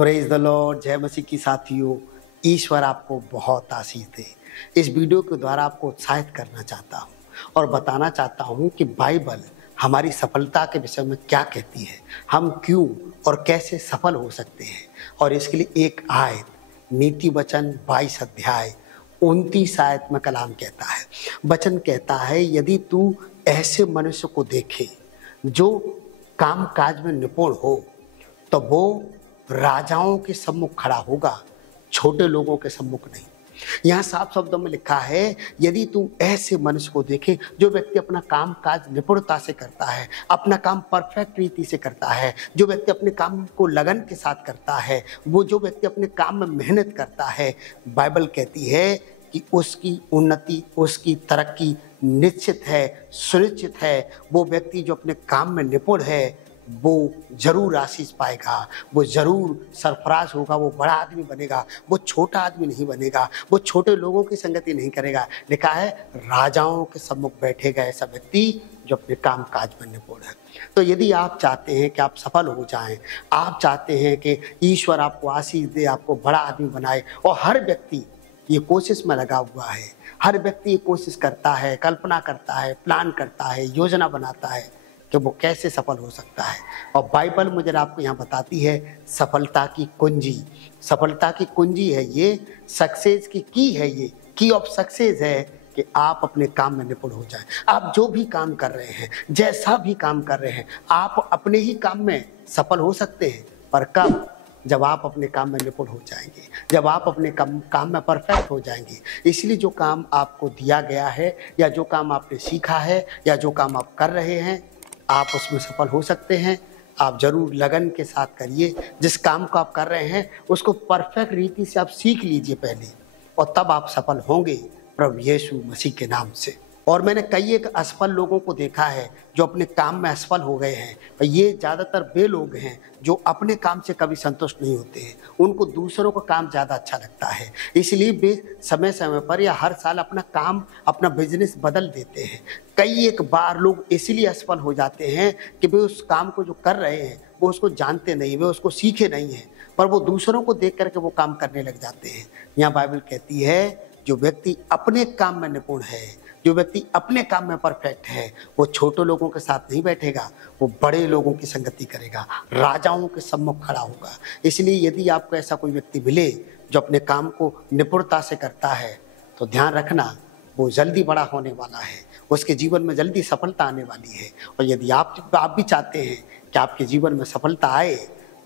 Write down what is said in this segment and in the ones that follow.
Praise the Lord. जय मसीह की साथियों, ईश्वर आपको बहुत आशीष दे। इस वीडियो के द्वारा आपको उत्साहित करना चाहता हूँ और बताना चाहता हूँ कि बाइबल हमारी सफलता के विषय में क्या कहती है, हम क्यों और कैसे सफल हो सकते हैं। और इसके लिए एक आयत, नीति वचन 22 अध्याय 29 आयत में कलाम कहता है, वचन कहता है, यदि तू ऐसे मनुष्य को देखे जो काम काज में निपुण हो तो वो राजाओं के सम्मुख खड़ा होगा, छोटे लोगों के सम्मुख नहीं। यहाँ साफ शब्दों में लिखा है, यदि तू ऐसे मनुष्य को देखे, जो व्यक्ति अपना काम काज निपुणता से करता है, अपना काम परफेक्ट रीति से करता है, जो व्यक्ति अपने काम को लगन के साथ करता है, वो जो व्यक्ति अपने काम में मेहनत करता है, बाइबल कहती है कि उसकी उन्नति, उसकी तरक्की निश्चित है, सुनिश्चित है। वो व्यक्ति जो अपने काम में निपुण है वो जरूर आशीष पाएगा, वो जरूर सरफराज होगा, वो बड़ा आदमी बनेगा, वो छोटा आदमी नहीं बनेगा, वो छोटे लोगों की संगति नहीं करेगा। लिखा है, राजाओं के सम्मुख बैठेगा ऐसा व्यक्ति जो अपने काम काज में निपुण है। तो यदि आप चाहते हैं कि आप सफल हो जाएं, आप चाहते हैं कि ईश्वर आपको आशीष दे, आपको बड़ा आदमी बनाए, और हर व्यक्ति ये कोशिश में लगा हुआ है, हर व्यक्ति ये कोशिश करता है, कल्पना करता है, प्लान करता है, योजना बनाता है कि वो कैसे सफल हो सकता है। और बाइबल मुझे आपको यहाँ बताती है सफलता की कुंजी, सफलता की कुंजी है ये, सक्सेस की है ये, की ऑफ सक्सेस है कि आप अपने काम में निपुण हो जाएं। आप जो भी काम कर रहे हैं, जैसा भी काम कर रहे हैं, आप अपने ही काम में सफल हो सकते हैं, पर कब? जब आप अपने काम में निपुण हो जाएंगे, जब आप अपने काम में परफेक्ट हो जाएंगे। इसलिए जो काम आपको दिया गया है, या जो काम आपने सीखा है, या जो काम आप कर रहे हैं, आप उसमें सफल हो सकते हैं। आप जरूर लगन के साथ करिए। जिस काम को आप कर रहे हैं उसको परफेक्ट रीति से आप सीख लीजिए पहले, और तब आप सफल होंगे प्रभु यीशु मसीह के नाम से। और मैंने कई एक असफल लोगों को देखा है जो अपने काम में असफल हो गए हैं। ये ज़्यादातर वे लोग हैं जो अपने काम से कभी संतुष्ट नहीं होते हैं, उनको दूसरों का काम ज़्यादा अच्छा लगता है। इसलिए वे समय समय पर या हर साल अपना काम, अपना बिजनेस बदल देते हैं। कई एक बार लोग इसलिए असफल हो जाते हैं कि वे उस काम को जो कर रहे हैं वो उसको जानते नहीं, वे उसको सीखे नहीं हैं, पर वो दूसरों को देख करके वो काम करने लग जाते हैं। यहाँ बाइबल कहती है, जो व्यक्ति अपने काम में निपुण है, जो व्यक्ति अपने काम में परफेक्ट है, वो छोटे लोगों के साथ नहीं बैठेगा, वो बड़े लोगों की संगति करेगा, राजाओं के सम्मुख खड़ा होगा। इसलिए यदि आपको ऐसा कोई व्यक्ति मिले जो अपने काम को निपुणता से करता है, तो ध्यान रखना, वो जल्दी बड़ा होने वाला है, उसके जीवन में जल्दी सफलता आने वाली है। और यदि आप भी चाहते हैं कि आपके जीवन में सफलता आए,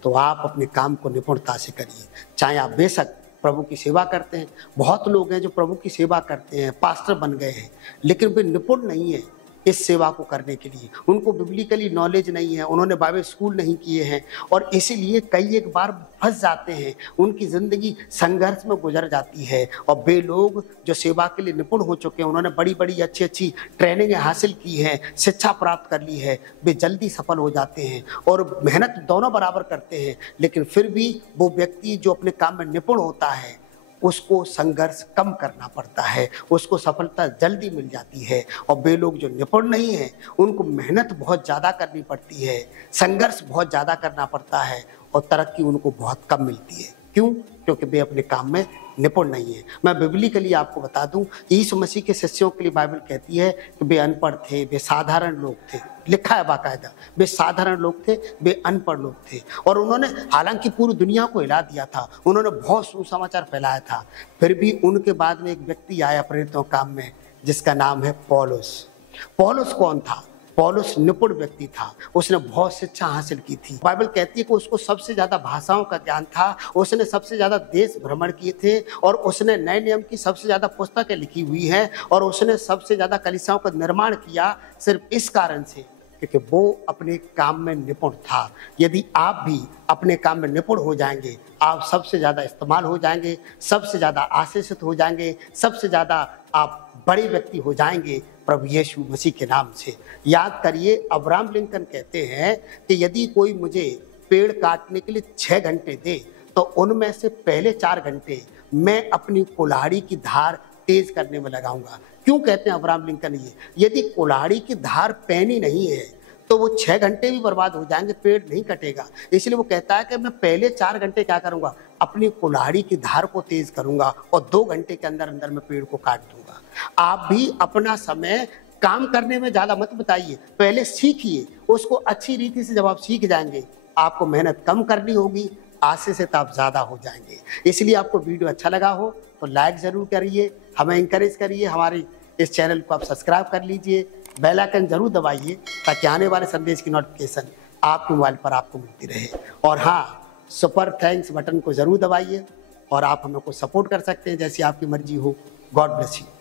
तो आप अपने काम को निपुणता से करिए। चाहे आप बेशक प्रभु की सेवा करते हैं, बहुत लोग हैं जो प्रभु की सेवा करते हैं, पास्टर बन गए हैं, लेकिन वे निपुण नहीं है इस सेवा को करने के लिए। उनको बिब्लिकली नॉलेज नहीं है, उन्होंने बाइबल स्कूल नहीं किए हैं, और इसीलिए कई एक बार फंस जाते हैं, उनकी ज़िंदगी संघर्ष में गुजर जाती है। और वे लोग जो सेवा के लिए निपुण हो चुके हैं, उन्होंने बड़ी बड़ी अच्छी अच्छी ट्रेनिंग हासिल की है, शिक्षा प्राप्त कर ली है, वे जल्दी सफल हो जाते हैं और मेहनत दोनों बराबर करते हैं। लेकिन फिर भी वो व्यक्ति जो अपने काम में निपुण होता है, उसको संघर्ष कम करना पड़ता है, उसको सफलता जल्दी मिल जाती है। और वे लोग जो निपुण नहीं हैं, उनको मेहनत बहुत ज़्यादा करनी पड़ती है, संघर्ष बहुत ज़्यादा करना पड़ता है, और तरक्की उनको बहुत कम मिलती है। क्यों? क्योंकि वे अपने काम में निपुण नहीं है। मैं बिब्लिकली आपको बता दूं, यीशु मसीह के शिष्यों के लिए बाइबल कहती है कि वे अनपढ़ थे, वे साधारण लोग थे। लिखा है बाकायदा, वे साधारण लोग थे, वे अनपढ़ लोग थे, और उन्होंने हालांकि पूरी दुनिया को हिला दिया था, उन्होंने बहुत सुसमाचार फैलाया था। फिर भी उनके बाद में एक व्यक्ति आया प्रेरितों काम में, जिसका नाम है पौलुस। पौलुस कौन था? पौलुस निपुण व्यक्ति था, उसने बहुत शिक्षा हासिल की थी। बाइबल कहती है कि उसको सबसे ज्यादा भाषाओं का ज्ञान था, उसने सबसे ज्यादा देश भ्रमण किए थे, और उसने नए नियम की सबसे ज्यादा पुस्तकें लिखी हुई हैं, और उसने सबसे ज्यादा कलीसियाओं का निर्माण किया सिर्फ इस कारण से क्योंकि वो अपने काम में निपुण था। यदि आप भी अपने काम में निपुण हो जाएंगे, आप सबसे ज़्यादा इस्तेमाल हो जाएंगे, सबसे ज़्यादा आशीषित हो जाएंगे, सबसे ज़्यादा आप बड़े व्यक्ति हो जाएंगे प्रभु यीशु मसीह के नाम से। याद करिए, अब्राहम लिंकन कहते हैं कि यदि कोई मुझे पेड़ काटने के लिए 6 घंटे दे, तो उनमें से पहले 4 घंटे मैं अपनी कुल्हाड़ी की धार तेज करने में लगाऊंगा। क्यों कहते हैं अब्राहम लिंकन ये? यदि कुल्हाड़ी की धार पैनी नहीं है तो वो 6 घंटे भी बर्बाद हो जाएंगे, पेड़ नहीं कटेगा। इसलिए वो कहता है कि मैं पहले 4 घंटे क्या करूंगा, अपनी कुल्हाड़ी की धार को तेज करूंगा और 2 घंटे के अंदर अंदर मैं पेड़ को काट दूंगा। आप भी अपना समय काम करने में ज्यादा मत बताइए, पहले सीखिए उसको अच्छी रीति से। जब आप सीख जाएंगे, आपको मेहनत कम करनी होगी, आशे से आप ज्यादा हो जाएंगे। इसलिए आपको वीडियो अच्छा लगा हो तो लाइक जरूर करिए, हमें इंकरेज करिए, हमारे इस चैनल को आप सब्सक्राइब कर लीजिए, बेल आइकन जरूर दबाइए ताकि आने वाले संदेश की नोटिफिकेशन आपके मोबाइल पर आपको मिलती रहे। और हाँ, सुपर थैंक्स बटन को जरूर दबाइए और आप हमें को सपोर्ट कर सकते हैं जैसी आपकी मर्जी हो। God bless you.